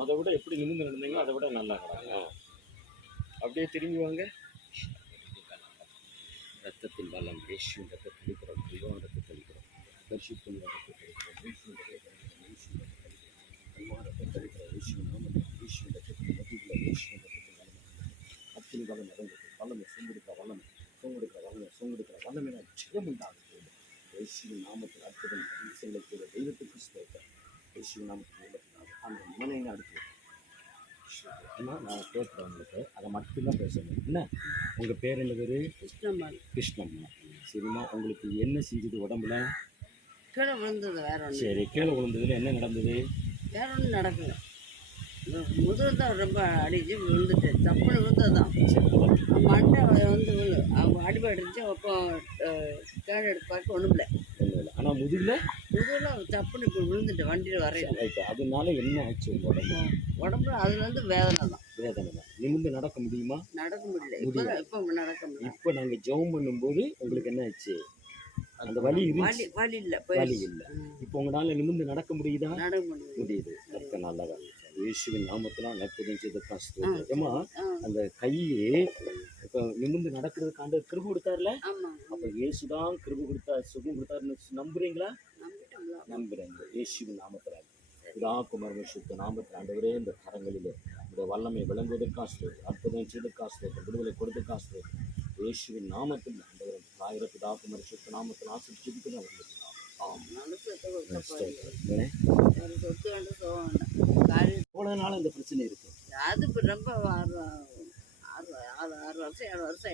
அதை விட எப்படி நிமிர்ந்து நடந்தீங்களோ அதை விட நல்லா நடங்க. அப்படியே திரும்பி வாங்க. ரத்தத்தின் பலம் இயேசுவின் ரத்தத்தை தெளிக்கிறோம், தெய்வம் ரத்தத்தை தெளிக்கிறோம், பரிசுத்தம் ரத்தத்தை தெளிக்கிறோம், இயேசுவின் ரத்தத்தை தெளிக்கிறோம், இயேசுவின் ரத்தத்தை தெளிக்கிறோம், இயேசுவின் நாமத்தில் இயேசுவின் ரத்தத்தின் மத்தியில் இயேசுவின் ரத்தத்தின் பலம் அத்தனை பலம் நடந்தது. வல்லமை சூங்கெடுக்கிற வல்லமை சூங்கெடுக்கிற வல்லமை சூங்கெடுக்கிற வல்லமை நான் ஜெயம் உண்டாகுது. இயேசுவின் நாமத்தில் அற்புதம் செல்லக்கூடிய தெய்வத்துக்கு ஸ்தோத்திரம். இயேசுவின் நாமத்தில் அந்த மனை அடுத்து ஏன்னா நான் கேட்குறேன் உங்களுக்கு, அதை மட்டும்தான் பேசணும். என்ன உங்கள் பேர் என்ன பேர்? கிருஷ்ணம்மா. சரிம்மா, உங்களுக்கு என்ன செஞ்சது உடம்புல? கீழே விழுந்தது. வேற ஒன்று. சரி, கீழே விழுந்ததுல என்ன நடந்தது? வேற ஒன்றும் நடக்கல. முதல் தான் ரொம்ப அடிச்சு விழுந்துட்டு தப்புன்னு விழுந்தது தான். மண்டை விழு அவங்க அடிபட்டுருச்சு. அப்போ கேடு எடுத்து பார்க்க ஒன்றும் இல்லை. ஆனால் முதுகில் தப்புன்னு இப்போ விழுந்துட்டு வண்டியில் வரையும். அதனால என்ன ஆச்சு உடம்புல அதுலேருந்து வேதனை தான். வேதனை தான். நிமிர்ந்து நடக்க முடியுமா? நடக்க முடியல. இப்போ நடக்க முடியல. இப்போ நாங்கள் ஜெபம் பண்ணும்போது உங்களுக்கு என்ன ஆச்சு? அந்த வலி வலி இல்லை. வலி இல்லை. இப்போ உங்களால் நிமிர்ந்து நடக்க முடியுதா? நடக்க முடியுது. நடக்க நல்லா தான். இயேசுவின் நாமத்தில் நற்புதம் செய்ததுக்காக ஸ்தோத்திரம். அந்த கையே இப்போ நிமிர்ந்து நடக்கிறதுக்கு ஆண்டவர் கிருபை கொடுத்தாருல. அப்போ இயேசுதான் கிருபை கொடுத்தா சுகம் கொடுத்தாருன்னு நம்புறீங்களா? நம்புறேங்க. இயேசுவின் நாமத்தில் இதா குமாரன் சுத்த நாமத்தில் ஆண்டவரே இந்த கரங்களில் இந்த வல்லமை விளங்குவதற்காக ஸ்தோத்திரம், அற்புதம் செய்ததுக்காக ஸ்தோத்திரம், விடுதலை கொடுத்ததுக்காக ஸ்தோத்திரம். இயேசுவின் நாமத்தில் ஆண்டவர் ஆயிரத்து இதா குமாரன் சுத்த நாமத்தில் ஆசிர்வதித்து அவர்களுக்கு எவ்வளோ நாள் இந்த பிரச்சனை இருக்கு? அது ரொம்ப 6 வருஷம் 7 வருஷம் ஆயிடுச்சு.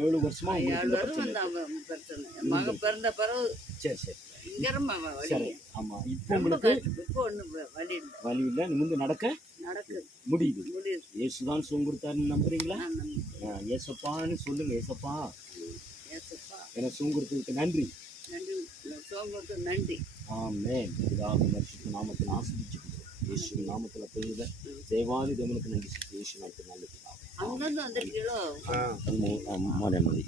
7 வருஷமா 7 வருஷம் பிரச்சனை. மகன் பிறந்த பிறகு சரி சரி வலி. ஆமா, இப்போ உங்களுக்கு இப்போ ஒன்றும் வலி இல்லை. வலி இல்லை. நிமிர்ந்து நடக்க முடியுது. இயேசுதான் சுகம் கொடுத்தாருன்னு நம்புறீங்களா? ஏசப்பான்னு சொல்லுங்க. ஏசப்பா எனக்கு சுகம் கொடுத்ததுக்கு நன்றி. நன்றி. ஆமென். பிதாவின் பரிசுத்த நாமத்தில் ஆசீர்வதிச்சு இயேசுவின் நாமத்தில் பெய்த தேவாதி தேவனுக்கு நன்றி. இயேசு நாமத்தில் நல்லது. அங்கேருந்து வந்திருக்கீங்களோ? மோனே மொழி